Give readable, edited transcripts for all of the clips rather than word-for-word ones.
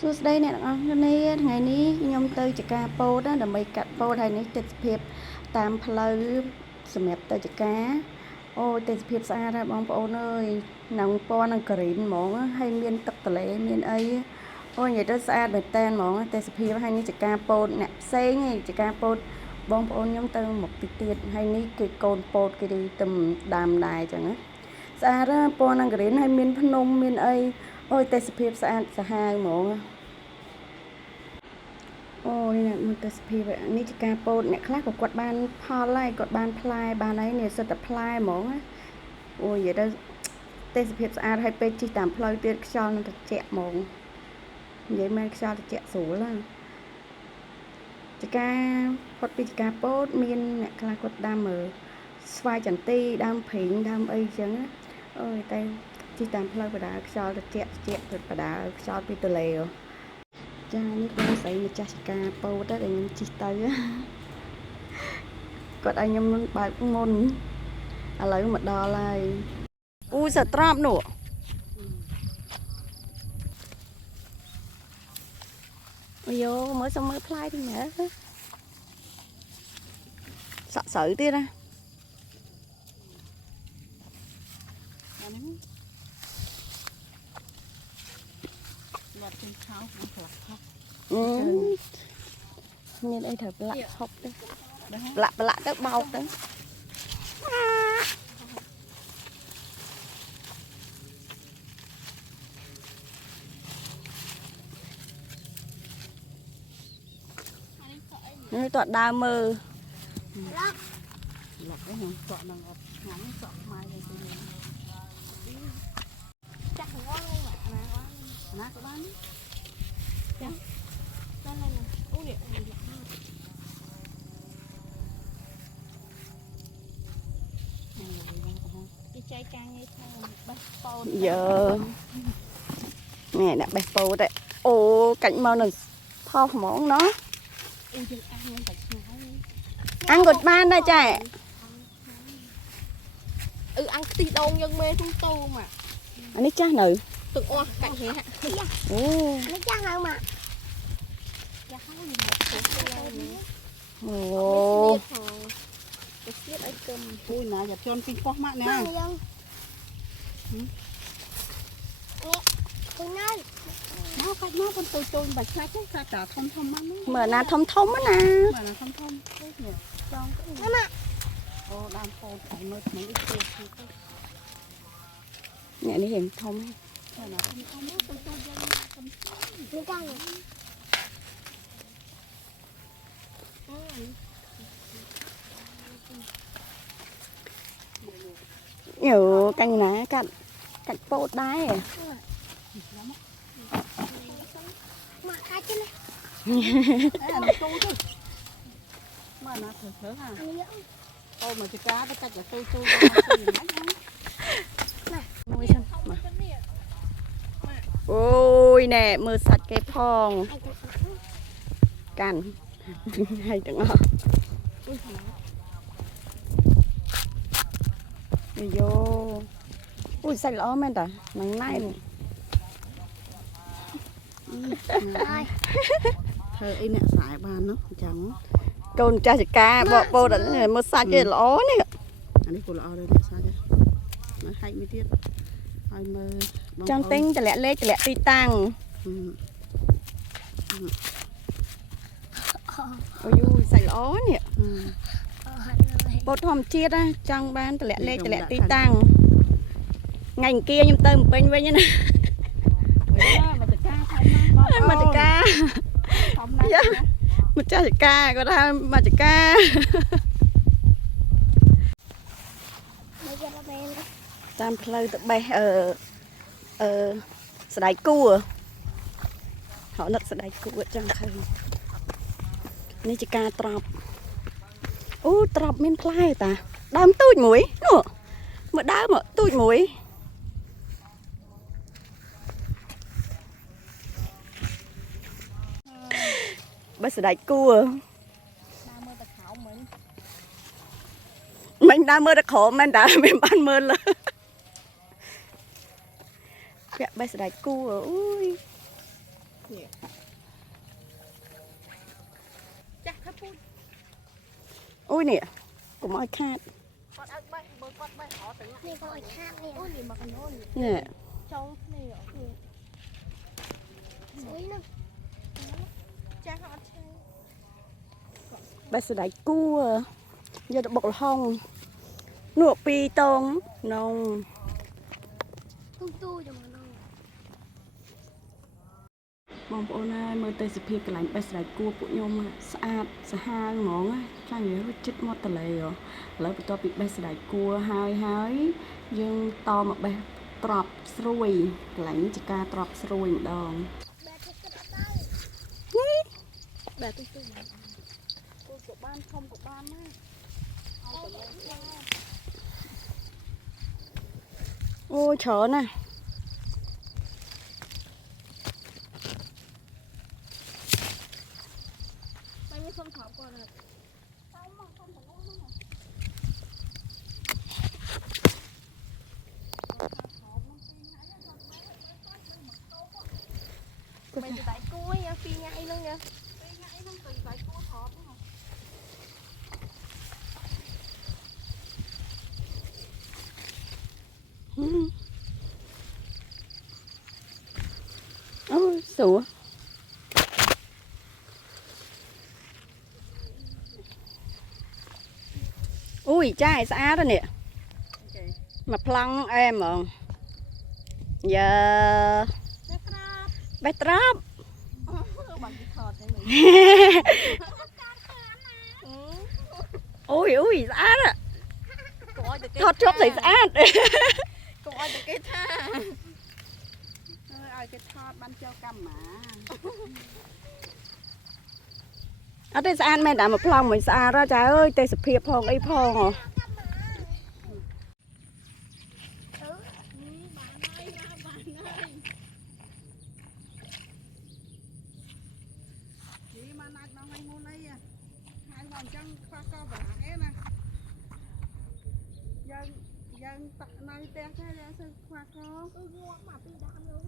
សួស្តីអ្នកទាំងអស់គ្នាថ្ងៃនេះខ្ញុំទៅចការពោតណាដើម្បីកាត់ពោតហើយនេះទេសភាពតាមផ្លូវសម្រាប់ទៅចការអូទេសភាពស្អាតហើយបងប្អូនអើយនឹងពណ៌នឹងក្រីនហ្មងហើយមានទឹកទន្លេមានអីអូនិយាយទៅស្អាតមែនតើហ្មងទេសភាពហើយនេះចការពោតអ្នកផ្សេងឯងចការពោតបងប្អូនខ្ញុំទៅមកទីទៀតហើយនេះគឺកូនពោតគេទៅដាំដែរអញ្ចឹងណាស្អាតពណ៌នឹងក្រីនហើយមានភ្នំមានអីអូយទេសភាពស្អាតសាហាវហ្មងអូយនេះមើលទេសភាពនេះជាការពោតអ្នកខ្លះក៏គាត់បានផលហើយគាត់បានផ្លែបានអីនេះសិតតែផ្លែហ្មងអូយនិយាយទៅទេសភាពស្អាតហើយពេលជិះតាមផ្លូវទៀតខ្យល់នឹងត្រជាក់ហ្មងនិយាយមែនខ្យល់ត្រជាក់ស្រួលហ្នឹងជាការផុតពីជាការពោតមានអ្នកខ្លះគាត់ដាំស្វាយចន្ទីដាំព្រីងដាំអីចឹងអូយតែជិះតាមផ្លូវបដាខ្យល់ត្រជាក់ទៅបដាខ្យល់ពីទន្លេចានេះបងស្រីម្ចាស់ចការពោតដែលខ្ញុំជិះទៅគាត់ឲ្យខ្ញុំបើកមុនឥឡូវមកដល់ហើយអូសត្រប់នោះអូយ៉ូមើលសុំមើលផ្លែទីមើលសក់ស្រូវទៀតណាបាត់ជើងខោមកផ្លាក់ខប់មានអីត្រូវផ្លាក់ខប់ទេផ្លាក់ទៅបោកទៅនេះតើដើរមើលឡុកខ្ញុំសក់នឹងអត់ឆ្ងាញ់សក់ម៉ៃទៅចាក់ងងណាក៏បានចាដល់ហើយអូនេះគេចែកការងារធ្វើបេះពោតយើនេះដាក់បេះពោតអូកាច់មកនឹងផុសហ្មងណោះអ៊ីយើងអាំងតែឆ្ងាយអាំងក៏បានដែរចាអាំងខ្ទិះដូងយើងមេទុំតូមអានេះចាស់នៅទឹកអស់កាច់ហេអូនេះចាស់ហើយម៉ាចាស់ហើយអូទៅទៀតឲ្យគឹមអូយណាយ៉ាជន់ពីខុសម៉ាក់ណាយើងទៅណៃមកកាច់មកប៉ុនតូចបាច់ខ្លាច់ទេខ្លាច់តាធំហ្នឹងមើលណាធំណាមើលណាធំនេះចង់ម៉ាក់អូដើមពោតតែមើលថ្មីនេះទេអ្នកនេះរៀងធំហ្នឹងណាធំទៅយើងនេះចាស់ញ៉ូកាញ់ណាកាច់ពោតដែរម៉ាក់កាច់ទេណាអានេះទូទៅមកណាធ្វើហ่าអូមកចកាទៅកាច់ទៅទូមួយសិនមកអូយណែមើលសាច់គេផងកាន់ហើយទាំងអស់យោអូយសាច់ល្អមែនតានឹងណែនធ្វើអីអ្នកស្រែបាននោះអញ្ចឹងកូនចាស់ចកាបកពោតមើលសាច់គេល្អនេះអានេះក៏ល្អដែរអ្នកសាច់ហ្នឹងហែកមួយទៀតហើយមើលចង់ទិញតម្លាក់លេខតម្លាក់ទីតាំងអូយសាច់ល្អនេះពោតធម្មជាតិណាចង់បានតម្លាក់លេខតម្លាក់ទីតាំងថ្ងៃអង្គារខ្ញុំទៅពេញវិញណាមកចកាធំណាស់ម្ចាស់ចកាគាត់ថាមកចកាតាមផ្លូវទៅបេះស្ដេចគួរហៅនឹកស្ដេចគួរចង់ឃើញនេះជាការត្រប់អូត្រប់មានផ្លែតាដើមទូចមួយនោះមើលដើមទូចមួយបើស្ដេចគួរដើរមើលតែខោមិញដើរមើលតែក្រោមមែនតាមិនបានមើលលើពាក់បេះស្ដេចគួរអូយ ចាស់ថាពូ ui nè cũng ai khát គាត់អត់បេះបើគាត់បេះអត់ទៅនេះក៏ឲ្យខាតនេះអូនេះមកកណ្ដូន nè ចូលគ្នានេះស្អុយនោះចាស់អត់ឆ្ងាយ bây giờ đại cua giờ được bọc là hông nụ pi tông nông ទូទូចាំមកនោះ បងប្អូនហើយមើលទៅសភាពកន្លែងបេះស្រែកគួរពួកខ្ញុំស្អាតសាហាវហ្មងខ្លាំងនិយាយចិត្តមាត់ទន្លេឥឡូវបន្ទាប់ពីបេះស្រែកគួរហើយយើងតមកបេះត្រប់ស្រួយកន្លែងនេះជាការត្រប់ស្រួយម្ដង បែទូទូ គួរក៏បានធំក៏បានដែរអូច្រើនណាស់ បែនេះសុំថប់គាត់ហើយបែដៃគួយពីរថ្ងៃហ្នឹង ôi sủa ui chai xa đó nè mà plong em mà giờ bé trap ui ui xa đó thọt chốt thì xa កុំឲ្យតែគេថា ឲ្យគេថតបានចូលកម្មម៉ាអត់ទេស្អាតមែនតែមកប្លង់មិនស្អាតចាអើយទេសភាពផងអីផងហ៎ យើងតាក់នៅផ្ទះទេយើងទៅខ្វះខគឺងាប់មកពីដើមនោះ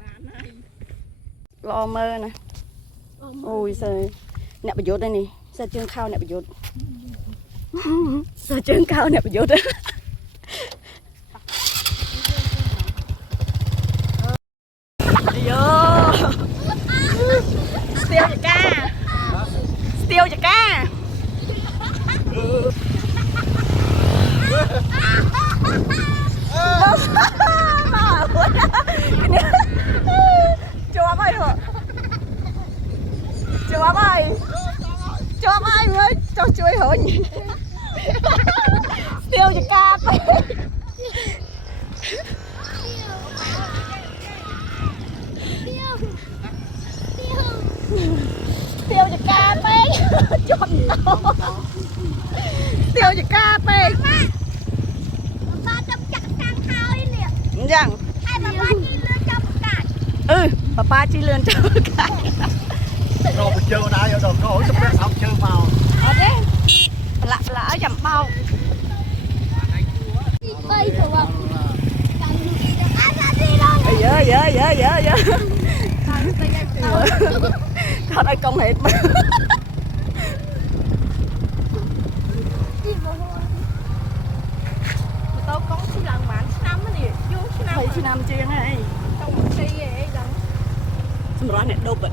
បានហើយ ល្អមើលណាអូយសើអ្នកប្រយុទ្ធនេះសើជើងខោអ្នកប្រយុទ្ធសើជើងខោអ្នកប្រយុទ្ធយោស្ទៀវចកាស្ទៀវចកា cho mày hả cho mày ơi cho chui hả tiêu cho ca tiêu cho ca pe chọn tiêu cho ca pe ba trăm chặt sang thôi nè rằng ai mà ba chi lươn trong cả bà chi lươn cho cả rồi mình chơi đây rồi rồi sắp đến xong chơi màu ở đấy là ở dầm bao bay rồi à dở thật ai công hệ tao có chỉ lần bạn năm nè vô chỉ năm thầy chi năm chiên này tao một cây vậy đừng xong rồi này đâu bệnh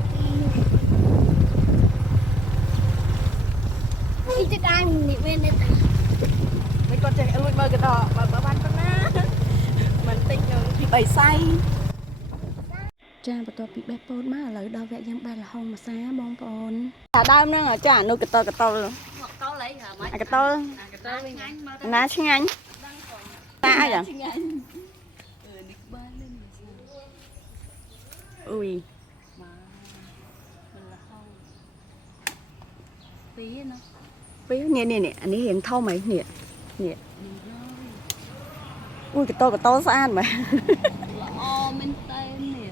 đi chơi đai mình bên đây mấy con trẻ luôn mơ cái đỏ mà bà ban con á mình tinh rồi thì bày say cha bà tôi bị bé pôn má lại đau vẽ giang ba là hông mà xa bông pôn à đau nữa à cha nuôi cái to luôn tao lấy hả mấy cái to ná xin anh ta ai vậy ui phí nè anh ấy hiện thâu mày nè ui cái to xa ăn mà mình tên nè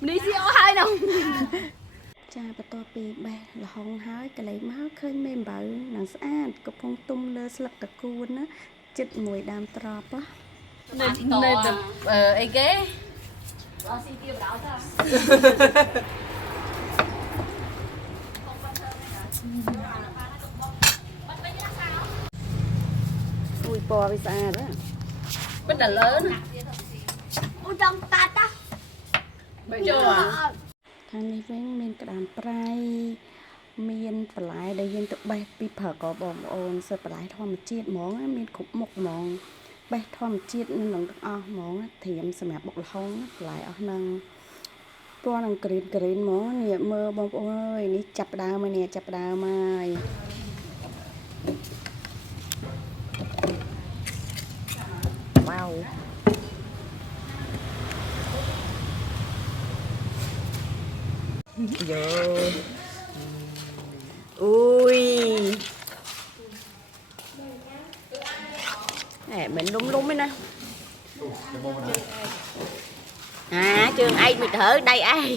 đi siêu hai đâu ចាបន្ទាប់ពីបេះល្ហុងហើយកន្លែងមកឃើញមេអំបៅនឹងស្អាតកំពុងទុំលើស្លឹកតកួនណាចិត្តមួយដើមត្រប់នៅណាអីគេអត់ស៊ីទៀបដល់ចាអូយពណ៌វាស្អាតណា មិនដល់លើណា អូចង់តាត់តា បើចូល ខាងនេះវិញមានក្តាមប្រៃមានបន្លែដែលយើងទៅបេះពីព្រឹកក៏បងប្អូនសិតបន្លែធម្មជាតិហ្មងមានគ្រប់មុខហ្មងបេះធម្មជាតិនឹងទាំងអស់ហ្មងត្រៀមសម្រាប់បុកល្ហុងបន្លែអស់ហ្នឹងពណ៌នឹងក្រៀនហ្មងនេះមើលបងប្អូនអើយនេះចាប់ដើមហើយនេះចាប់ដើមហើយវ៉ាវយោអូយមិនលុំទេណាជើងឯកមិនត្រូវដៃឯង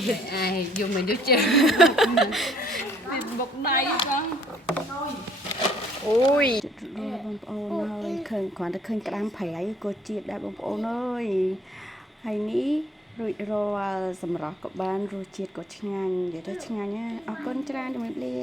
ai dùng mình đưa chơi bọc này con អូយបងប្អូនហើយឃើញគ្រាន់តែឃើញក្តាមប្រៃក៏ជាតិដែរបងប្អូនអើយហើយនេះរួចរាល់សម្រស់ក៏បានរសជាតិក៏ឆ្ងាញ់និយាយទៅឆ្ងាញ់ណាអរគុណច្រើនជំរាបលា